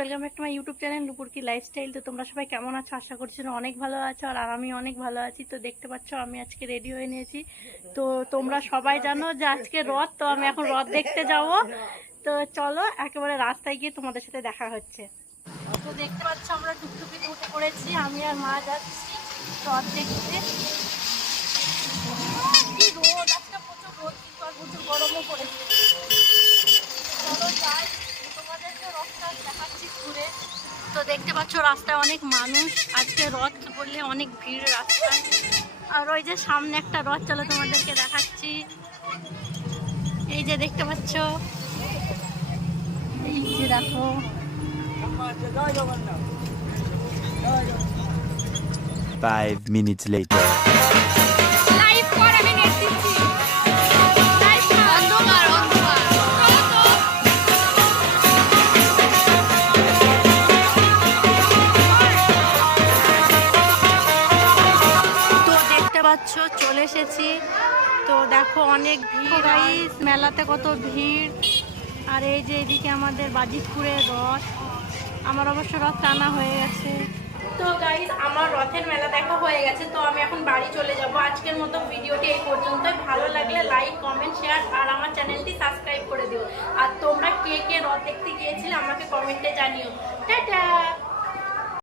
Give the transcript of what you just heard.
Welcome back to my YouTube channel কি lifestyle তো তোমরা সবাই কেমন আছো? আশা করছি অনেক ভালো আছো, আর আমি অনেক ভালো আছি। তো দেখতে পাচ্ছ, আমি আজকে রেডি হয়ে নিয়েছি। তো তোমরা সবাই জানো যে আজকে রথ, তো আমি এখন রথ দেখতে যাব। তো চলো, একেবারে রাস্তায় গিয়ে তোমাদের সাথে দেখা হচ্ছে। তো দেখতে পাচ্ছ, আমরা টুকটুকিতে উঠে পড়েছি। আমি আর মা যাচ্ছি রথ দেখতে। রোদ, আজকে প্রচুর রোদ, কিন্তু আর প্রচুর গরমও পড়েছে চলো যাই তোমাদেরকে রথটা দেখাচ্ছি ঘুরে তো দেখতে পাচ্ছ, রাস্তায় অনেক মানুষ। আজকে রথ বললে অনেক ভিড় রাস্তায়। আর ওই যে সামনে একটা রথ, চলে তোমাদেরকে দেখাচ্ছি। এই যে দেখতে পাচ্ছ। এই যে দেখো। Five minutes later. পাচ্ছ চলে এসেছি। তো দেখো অনেক ভিড় গাইস মেলাতে কত ভিড়। আর এই যে এদিকে আমাদের বাজিতপুরের রথ। আমার অবশ্য রথ টানা হয়ে গেছে। তো গাইস আমার রথের মেলা দেখা হয়ে গেছে, তো আমি এখন বাড়ি চলে যাব। আজকের মতো ভিডিওটি এই পর্যন্তই। ভালো লাগলে লাইক কমেন্ট শেয়ার আর আমার চ্যানেলটি সাবস্ক্রাইব করে দিও। আর তোমরা কে কে রথ দেখতে গিয়েছিলে আমাকে কমেন্টে জানিও। টাটা!